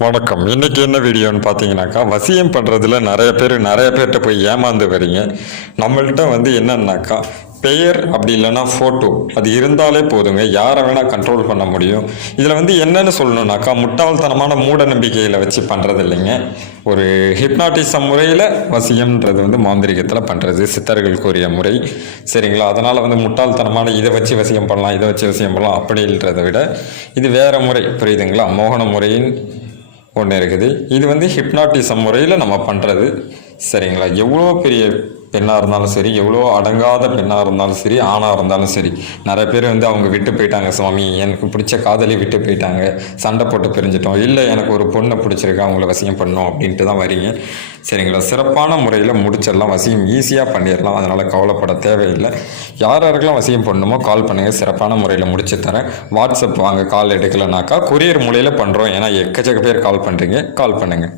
வணக்கம். இன்னைக்கு என்ன வீடியோன்னு பார்த்தீங்கன்னாக்கா, வசியம் பண்ணுறதுல நிறைய பேர்கிட்ட போய் ஏமாந்து வரீங்க. நம்மள்ட்ட என்னன்னாக்கா, பெயர் அப்படி இல்லைன்னா ஃபோட்டோ அது இருந்தாலே போதுங்க. யாரை வேணால் கண்ட்ரோல் பண்ண முடியும். இதில் என்னன்னு சொல்லணுன்னாக்கா, முட்டாள்தனமான மூட நம்பிக்கையில் வச்சு பண்ணுறது இல்லைங்க. ஒரு ஹிப்னாட்டிசம் முறையில் வசியம்ன்றது மாந்திரிகத்தில் பண்ணுறது சித்தர்கள் கூறிய முறை. சரிங்களா? அதனால் முட்டாள்தனமான இதை வச்சு வசியம் பண்ணலாம், இதை வச்சு வசியம் பண்ணலாம் அப்படின்றத விட இது வேறு முறை. புரியுதுங்களா? மோகன முறையின் ஒன்று இருக்குது. இது ஹிப்னாட்டிசம் முறையில் நம்ம பண்ணுறது. சரிங்களா? எவ்வளோ பெரிய பெண்ணாக இருந்தாலும் சரி, எவ்வளோ அடங்காத பெண்ணாக இருந்தாலும் சரி, ஆணாக இருந்தாலும் சரி, நிறைய பேர் அவங்க விட்டு போயிட்டாங்க சுவாமி, எனக்கு பிடிச்ச காதலி விட்டு போயிட்டாங்க, சண்டை போட்டு பிரிஞ்சிட்டோம், இல்லை எனக்கு ஒரு பொண்ணை பிடிச்சிருக்கா அவங்கள வசியம் பண்ணணும் அப்படின்ட்டு தான் வரீங்க. சரிங்களா? சிறப்பான முறையில் முடிச்சிடலாம், வசியம் ஈஸியாக பண்ணிடலாம். அதனால் கவலைப்பட தேவையில்லை. யார் யாருக்கெல்லாம் வசியம் பண்ணணுமோ கால் பண்ணுங்கள், சிறப்பான முறையில் முடிச்சு தரேன். வாட்ஸ்அப் வாங்க, கால் எடுக்கலைனாக்கா கொரியர் மூலையில் பண்ணுறோம். ஏன்னா எக்கச்சக்க பேர் கால் பண்ணுறீங்க, கால் பண்ணுங்கள்.